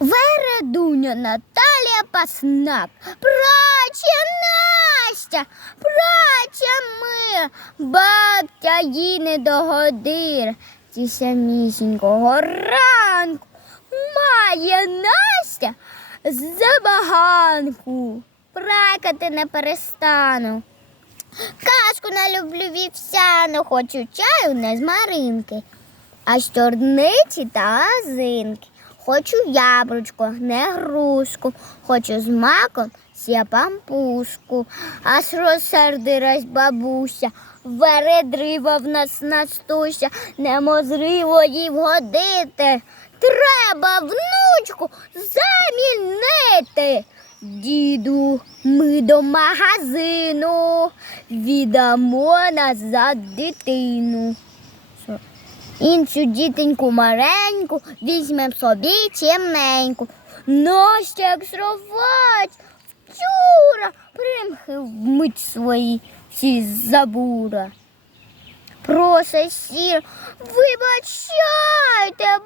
Вередуня Наталія Паснак, прача Настя, прача ми, бабця їй не догодир. Ті самісінького ранку має Настя забаганку. Пракати не перестану. Кашку на люблю вівсяну, хочу чаю не з маринки, а з чорниці та лазинки. Хочу яблучко, не грушку, хочу з маком пампушку. Аж розсердилась бабуся, вередрива в нас Настуся, неможливо їй вгодити. Треба внучку замінити. Діду, ми до магазину віддамо назад дитину. Іншу дітеньку маленьку візьмем собі чимненьку. Настя, як сровать, вчора примхи вмить свої всі забура. Просе сір, вибачайте,